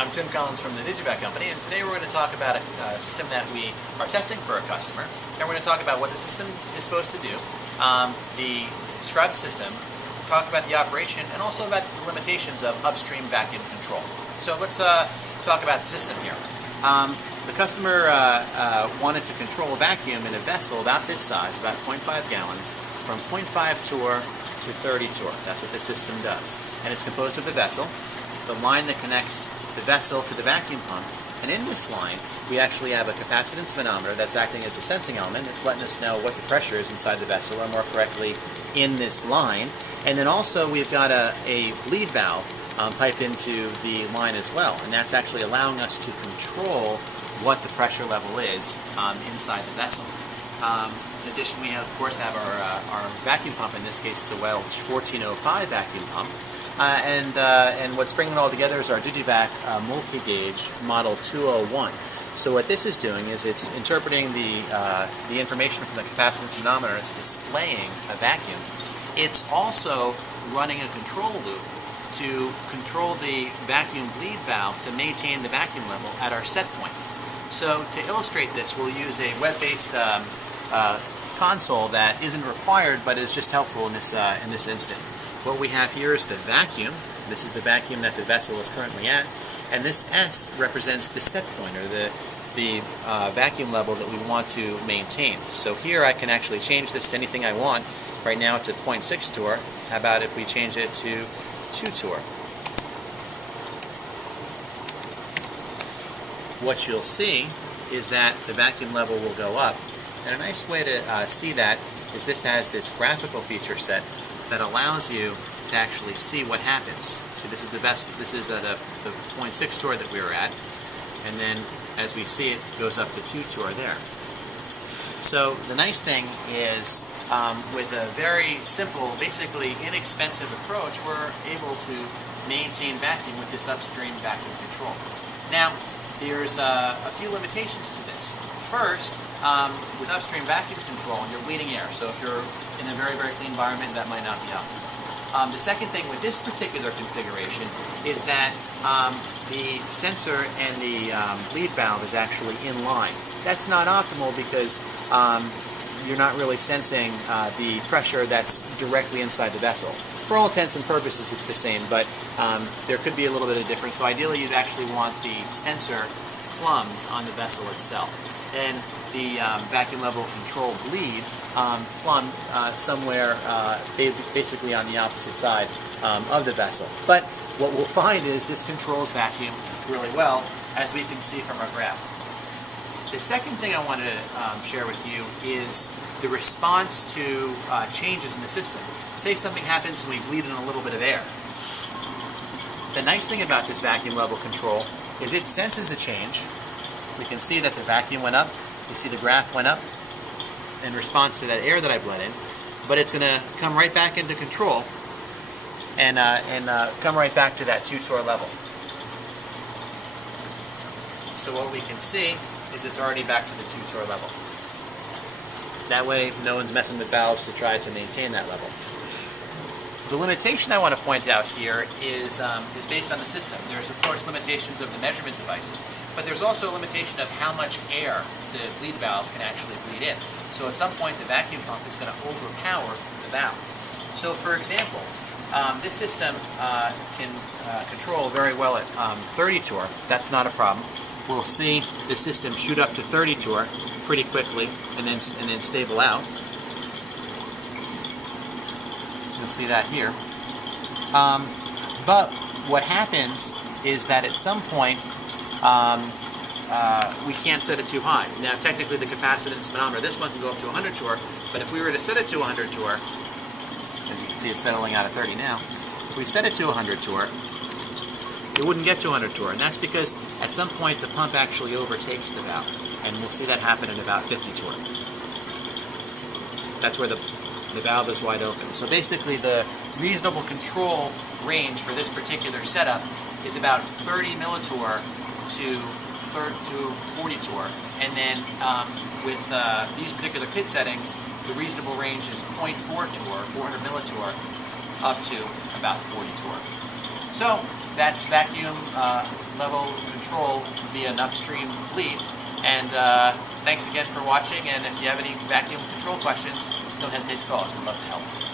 I'm Tim Collins from the Digivac company, and today we're going to talk about a system that we are testing for a customer, and we're going to talk about what the system is supposed to do, describe the system, talk about the operation, and also about the limitations of upstream vacuum control. So let's talk about the system here. The customer wanted to control a vacuum in a vessel about this size, about 0.5 gallons, from 0.5 torr to 30 torr. That's what the system does. And it's composed of the vessel, the line that connects the vessel to the vacuum pump, and in this line we actually have a capacitance manometer that's acting as a sensing element. It's letting us know what the pressure is inside the vessel, or more correctly, in this line. And then also we've got a bleed valve piped into the line as well, and that's actually allowing us to control what the pressure level is inside the vessel. In addition, we of course have our vacuum pump. In this case, it's a Welch 1405 vacuum pump. And what's bringing it all together is our Digivac multi-gauge model 201. So what this is doing is it's interpreting the information from the capacitance manometer. It's displaying a vacuum. It's also running a control loop to control the vacuum bleed valve to maintain the vacuum level at our set point. So to illustrate this, we'll use a web-based console that isn't required but is just helpful in this instant. What we have here is the vacuum. This is the vacuum that the vessel is currently at, and this S represents the set point, or the vacuum level that we want to maintain. So here I can actually change this to anything I want. Right now it's at 0.6 torr. How about if we change it to 2 torr? What you'll see is that the vacuum level will go up, and a nice way to see that is this has this graphical feature set that allows you to actually see what happens. So this is the vessel. This is the 0.6 torr that we were at, and then as we see it goes up to 2 torr there. So the nice thing is with a very simple, basically inexpensive approach, we're able to maintain vacuum with this upstream vacuum control. Now there's a few limitations to this. First, with upstream vacuum control, you're bleeding air. So if you're in a very, very clean environment, that might not be optimal. The second thing with this particular configuration is that the sensor and the bleed valve is actually in line. That's not optimal because you're not really sensing the pressure that's directly inside the vessel. For all intents and purposes, it's the same, but there could be a little bit of difference. So ideally, you'd actually want the sensor plumbed on the vessel itself, and the vacuum level control bleed plumbed somewhere basically on the opposite side of the vessel. But what we'll find is this controls vacuum really well, as we can see from our graph. The second thing I want to share with you is the response to changes in the system. Say something happens and we bleed in a little bit of air. The nice thing about this vacuum level control is it senses a change. We can see that the vacuum went up. You see the graph went up in response to that air that I bled in, but it's going to come right back into control and come right back to that 2 torr level. So what we can see is it's already back to the 2 torr level. That way no one's messing with valves to try to maintain that level. The limitation I want to point out here is based on the system. There's of course limitations of the measurement devices, but there's also a limitation of how much air the bleed valve can actually bleed in. So at some point the vacuum pump is going to overpower the valve. So for example, this system can control very well at 30 torr. That's not a problem. We'll see the system shoot up to 30 torr pretty quickly and then stable out. You'll see that here. But what happens is that at some point we can't set it too high. Now technically the capacitance manometer, this one can go up to 100 torr, but if we were to set it to 100 torr, as you can see it's settling out at 30 now, if we set it to 100 torr, it wouldn't get to 100 torr, and that's because at some point the pump actually overtakes the valve, and we'll see that happen at about 50 torr. That's where the valve is wide open. So basically the reasonable control range for this particular setup is about 30 millitorr to 40 torr, and then with these particular pit settings, the reasonable range is 0.4 torr, 400 millitorr, up to about 40 torr. So that's vacuum level control via an upstream bleed. And thanks again for watching, and if you have any vacuum control questions, don't hesitate to call us. We'd love to help.